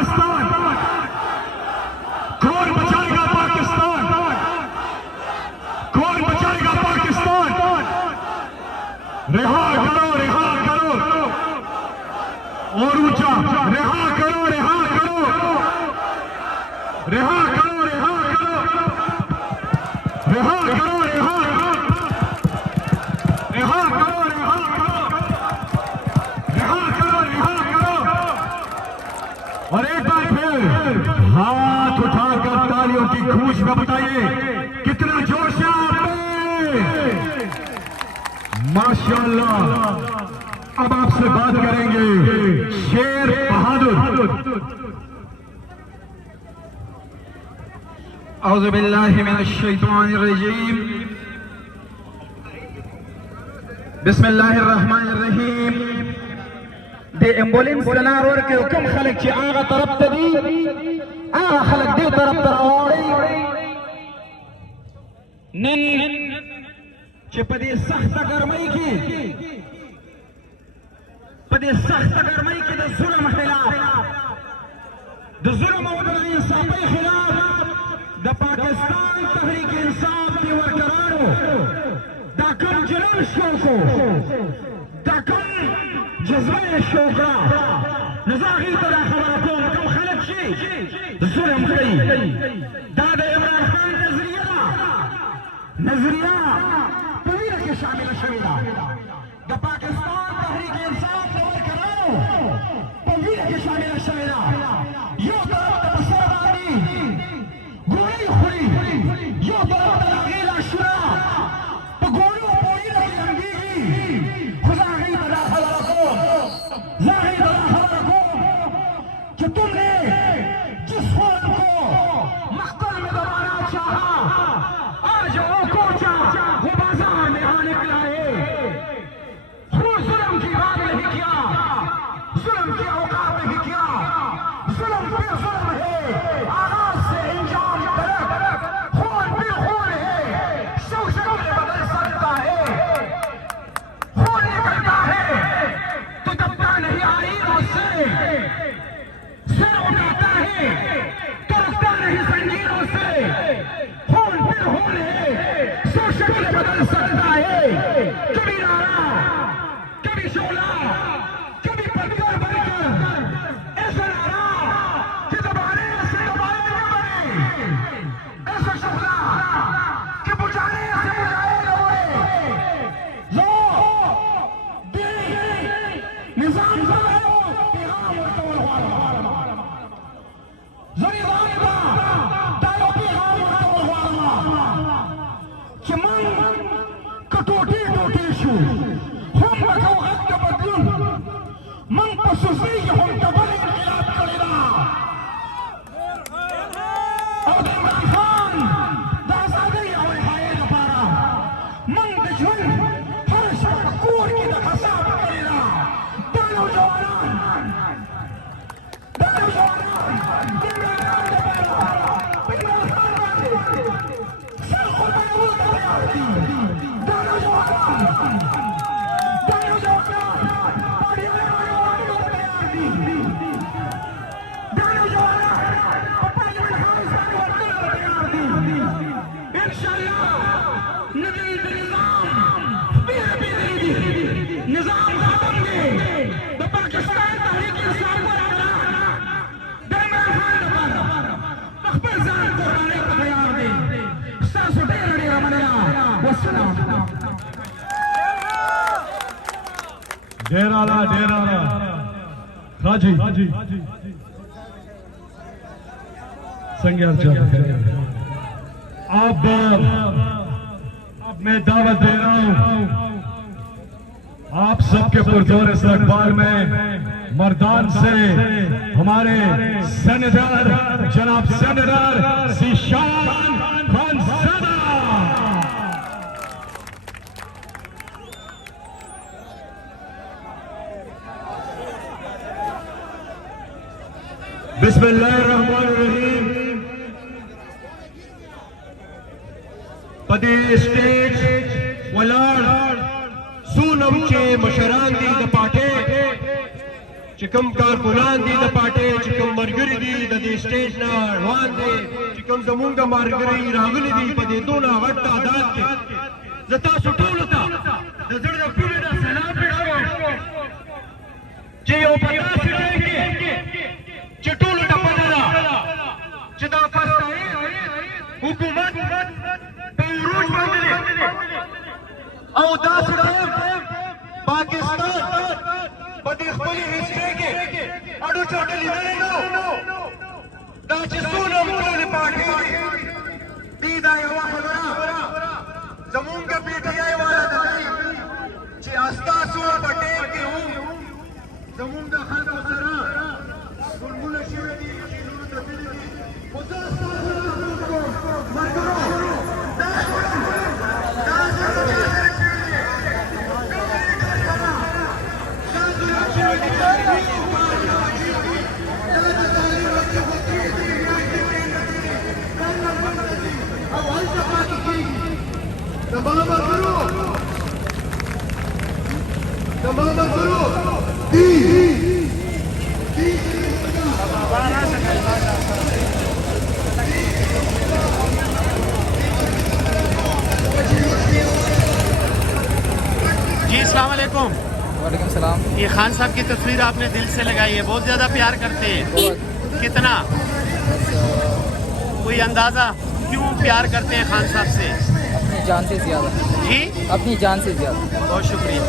पाकिस्तान? कौन बचाएगा पाकिस्तान? कौन बचाएगा पाकिस्तान? रिहा करो, रिहा करो, और ऊंचा रिहा करो, रिहा करो, रिहा करो, रिहा करो, रिहा करो, रिहा करो, रिहा करो, रिहा करो, रिहा करो, रिहा करो। और एक बार फिर हाथ उठाकर तालियों की गूंज में बताइए कितना जोश है आप में। माशाअल्लाह। अब आपसे बात करेंगे शेर बहादुर। औज़ु बिल्लाहि मिनश शैतानिर रजीम, बिस्मिल्लाहिर रहमानिर रहीम। दे एम्बुलेंस कनार के हुक्म खलक ची आगा तरफ तदी आगा खलक दे तरफ तर औड़ी नन चे पदे सख्त गर्मई की पदे सख्त गर्मई की द जुल्म खिलाफ द जुल्म और द इंसाफी खिलाफ द पाकिस्तान तहरीक इंसाफ के वर्करानों दा कम जलाल शौको दा कम जज्बा शौका नजागी तदा खबर को कम खलक शी जुल्म कई दादा इमरान खान नजरिया पूरी के शामिल शमीला द पाकिस्तान तहरीक इंसाफ के वर्करानों पूरी के शामिल शमीला यो तरफ बसरदानी गोली खुली यो तरफ लागीला शुरा तो गोलू पूरी की अंगीगी खुदाई तदा खबर को जाहिर तदा खबर को कि तुमने जिस कौम को मख्तल में दबाना चाहा आज वो कोचा वो बाजार में आने निकला है। जुल्म की बात नहीं किया, जुल्म की औकात नहीं किया, जुल्म पे जुल्म है, आगाज से इंजाम तक खून पे खून है, शौशक में बदल सकता है, खून निकलता है तो दबता नहीं आईनों से, सिर उठाता है तो रखता नहीं जंजीरों से, खून पे खून है, शौशक में बदल सकता है। कभी नारा, कभी शोला, कभी पत्थर बनकर ऐसा नारा कि दबाने से दबाए न बने, ऐसा शोला कि बुझाने से बुझाए न बने। लो दे निजाम बनाओ पैगाम और तवल्लुआ जरी वालिदा दायो पैगाम और तवल्लुआ कि मन कटोटी टोटी शू हम बको गद्द बदलुन मन पसुसी हम तबल इंकिलाब करेला और इमरान खान दासादी और हाय लपारा मन दुश्मन हर शक कूर की दखसाब करेला दानो जवान इमरान खान सर खुद तैयार थी दानो जवान निजाम खत्म ने तो पाकिस्तान तहरीक इंसाफ को मखबल जान कुर्बानी को तैयार दे सासुटे रड़ी रमनिया वस्सलाम। डेराला खाजी संज्ञा अब मैं दावत दे रहा हूं आप सबके पुरजोर इस्तकबाल में मर्दान से हमारे सेनेटर जनाब सेनेटर ज़ीशान खानज़ादा। बिस्मिल्लाहिर्रहमानिर्रहीम। पदे स्टेज वलाड सूनमचे मशरान दी दपाटे चे کوم کارکونان دي د پارټۍ چې کوم ملګري دي د دې سټیج نه روان دي چې کوم زمونږ ملګري راغلي دي په دې دونه غټ تعداد کې زه تاسو ټولو ته د زړه د پولې نه سلام پېښ کوم چې یو په داسې ځای کې چې ټولو ته پته ده چې دا فلسطیني حکومت په عروج باندې دی او داسې ټایم پاکستان په دې خپلې هسټرۍ کې اډو چاټه لیدلی نو دا چې څونه ټولې پارټۍ دي دا یوه خبره زمونږ پی ټی آی والا ته دی چې ستاسو په ټیم کې هم زمونږ د خلکو سره ګډونه شوې دي شیرونو ته تللي دي خو زه ستاسو ملګرو دا जी अस्सलाम वालेकुम। वालेकुम सलाम। ये खान साहब की तस्वीर आपने दिल से लगाई है, बहुत ज़्यादा प्यार करते हैं। कितना, कोई अंदाज़ा क्यों प्यार करते हैं खान साहब से? अपनी जान से ज़्यादा। जी, अपनी जान से ज़्यादा। बहुत शुक्रिया।